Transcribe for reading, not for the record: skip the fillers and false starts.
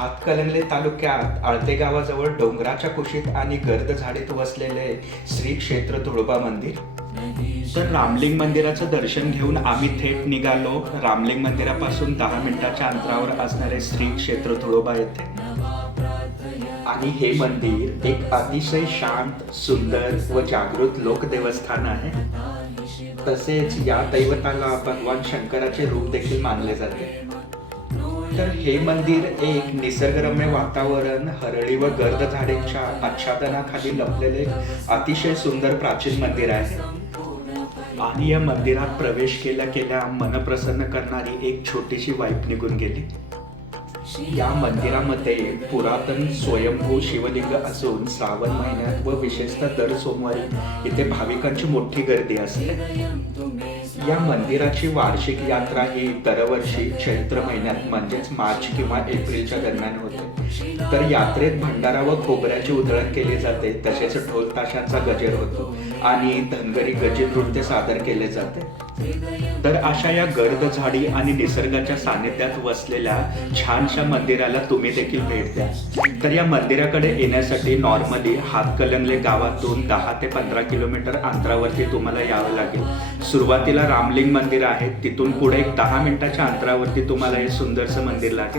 हातकणंगले तालुक्यात आळते गावाजवळ डोंगराच्या कुशीत आणि गर्द झाडीत वसलेले श्री क्षेत्र तुळोबा मंदिर. तर रामलिंग मंदिराचं दर्शन घेऊन आम्ही थेट निघालो रामलिंग मंदिरापासून 10 मिनिटाच्या अंतरावर असणारे श्री क्षेत्र तुळोबा येथे. आणि हे मंदिर एक अतिशय शांत, सुंदर व जागृत लोकदेवस्थान आहे. तसेच या दैवताला भगवान शंकराचे रूप देखील मानले जाते. तर हे मंदिर एक निसर्गरम्य वातावरण, हरळी व गर्द झाडांच्या आच्छादनाखाली लपलेले अतिशय सुंदर प्राचीन मंदिर आहे. आणि या मंदिरात प्रवेश केल्या मन प्रसन्न करणारी एक छोटीशी वाईप निघून गेली. या मंदिरामध्ये पुरातन स्वयंभू शिवलिंग असून श्रावण महिन्यात व विशेषतः दर सोमवारी इथे भाविकांची मोठी गर्दी असते. या मंदिराची वार्षिक यात्रा ही दरवर्षी चैत्र महिन्यात म्हणजेच मार्च किंवा एप्रिलच्या दरम्यान होते. तर यात्रेत भंडारा व खोबऱ्याची उधळण केली जाते. तसेच ढोल ताशांचा गजर होतो आणि धनगरी गजर नृत्य सादर केले जाते. तर अशा या गर्द झाडी आणि निसर्गाच्या सानिध्यात वसलेल्या छानशा मंदिराला तुम्ही देखील भेट द्या. तर या मंदिराकडे येण्यासाठी नॉर्मली हातकणंगले गावातून 10 ते 15 किलोमीटर अंतरावरती तुम्हाला यावं लागेल. सुरुवातीला रामलिंग मंदिर आहे, तिथून पुढे एक 10 मिनिटाच्या अंतरावरती तुम्हाला हे सुंदरसं मंदिर लागेल.